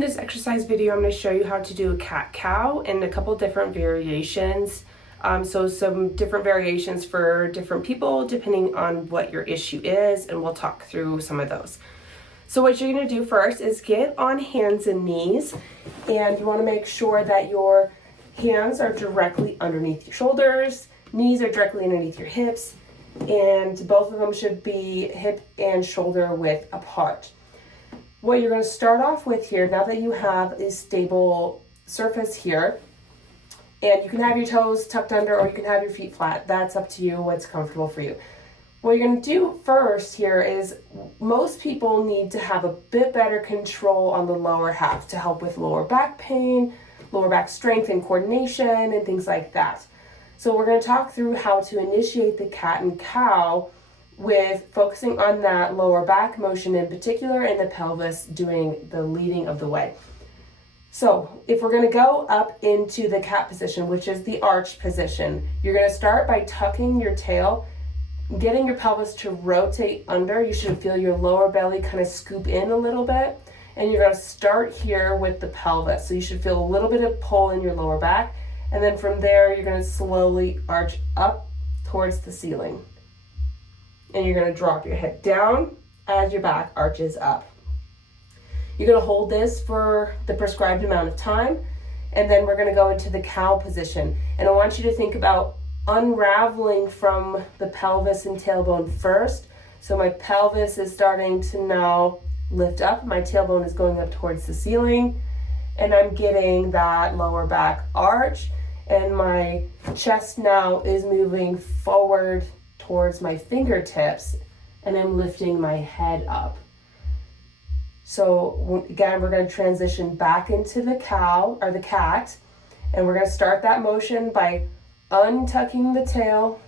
In this exercise video, I'm going to show you how to do a cat-cow in a couple different variations. So some different variations for different people depending on what your issue is, and we'll talk through some of those. So what you're going to do first is get on hands and knees, and you want to make sure that your hands are directly underneath your shoulders, knees are directly underneath your hips, and both of them should be hip and shoulder width apart. What you're going to start off with here, now that you have a stable surface here, and you can have your toes tucked under or you can have your feet flat, that's up to you, what's comfortable for you. What you're going to do first here is most people need to have a bit better control on the lower half to help with lower back pain, lower back strength and coordination, and things like that. So we're going to talk through how to initiate the cat and cow with focusing on that lower back motion in particular and the pelvis doing the leading of the way. So if we're going to go up into the cat position, which is the arch position, you're going to start by tucking your tail, getting your pelvis to rotate under. You should feel your lower belly kind of scoop in a little bit, and you're going to start here with the pelvis. So you should feel a little bit of pull in your lower back, and then from there you're going to slowly arch up towards the ceiling. And you're going to drop your head down as your back arches up. You're going to hold this for the prescribed amount of time, and then we're going to go into the cow position. And I want you to think about unraveling from the pelvis and tailbone first. So my pelvis is starting to now lift up, my tailbone is going up towards the ceiling, and I'm getting that lower back arch, and my chest now is moving forward towards my fingertips, and I'm lifting my head up. So again, we're going to transition back into the cow or the cat, and we're going to start that motion by untucking the tail,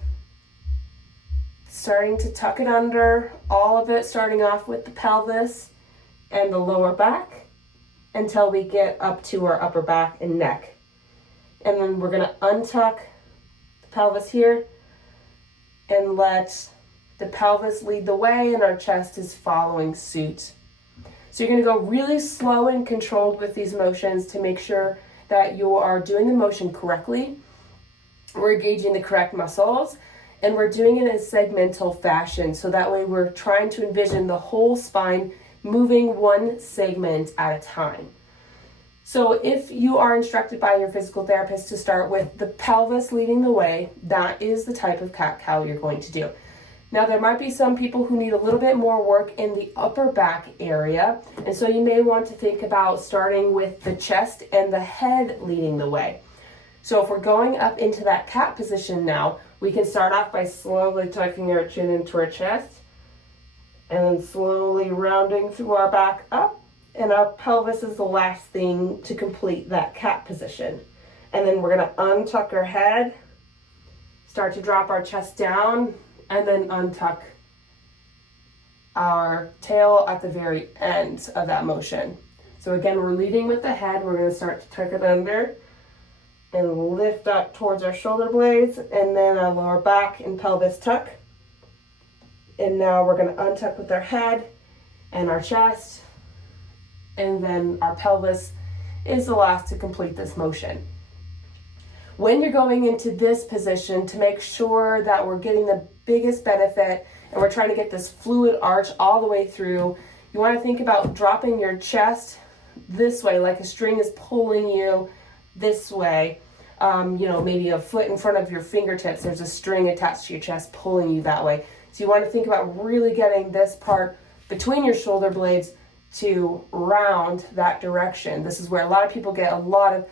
starting to tuck it under, all of it starting off with the pelvis and the lower back until we get up to our upper back and neck. And then we're going to untuck the pelvis here and let the pelvis lead the way, and our chest is following suit. So you're going to go really slow and controlled with these motions to make sure that you are doing the motion correctly. We're engaging the correct muscles, and we're doing it in segmental fashion. So that way we're trying to envision the whole spine moving one segment at a time. So if you are instructed by your physical therapist to start with the pelvis leading the way, that is the type of cat-cow you're going to do. Now there might be some people who need a little bit more work in the upper back area, and so you may want to think about starting with the chest and the head leading the way. So if we're going up into that cat position now, we can start off by slowly tucking our chin into our chest and then slowly rounding through our back up. And our pelvis is the last thing to complete that cat position. And then we're going to untuck our head, start to drop our chest down, and then untuck our tail at the very end of that motion. So again, we're leading with the head. We're going to start to tuck it under and lift up towards our shoulder blades, and then our lower back and pelvis tuck. And now we're going to untuck with our head and our chest, and then our pelvis is the last to complete this motion. When you're going into this position, to make sure that we're getting the biggest benefit and we're trying to get this fluid arch all the way through, you want to think about dropping your chest this way, like a string is pulling you this way. Maybe a foot in front of your fingertips, there's a string attached to your chest pulling you that way. So you want to think about really getting this part between your shoulder blades to round that direction. This is where a lot of people get a lot of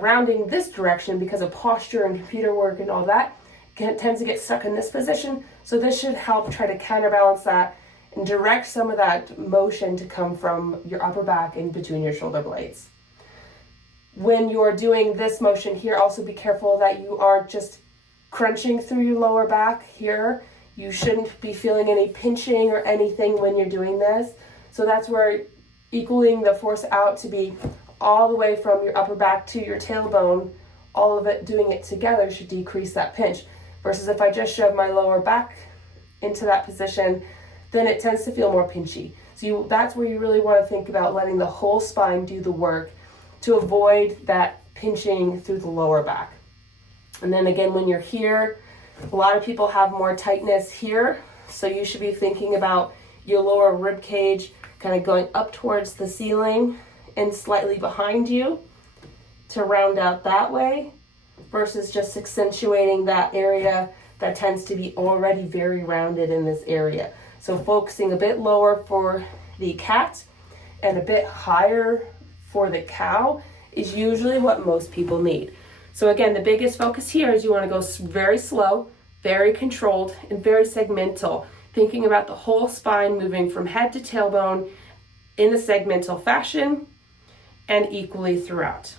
rounding this direction because of posture and computer work and all that. Tends to get stuck in this position. So this should help try to counterbalance that and direct some of that motion to come from your upper back and between your shoulder blades. When you're doing this motion here, also be careful that you aren't just crunching through your lower back here. You shouldn't be feeling any pinching or anything when you're doing this. So that's where equaling the force out to be all the way from your upper back to your tailbone, all of it doing it together should decrease that pinch. Versus if I just shove my lower back into that position, then it tends to feel more pinchy. So that's where you really want to think about letting the whole spine do the work to avoid that pinching through the lower back. And then again, when you're here, a lot of people have more tightness here, so you should be thinking about your lower rib cage kind of going up towards the ceiling and slightly behind you to round out that way, versus just accentuating that area that tends to be already very rounded in this area. So focusing a bit lower for the cat and a bit higher for the cow is usually what most people need. So again, the biggest focus here is you want to go very slow, very controlled, and very segmental, thinking about the whole spine moving from head to tailbone in a segmental fashion and equally throughout.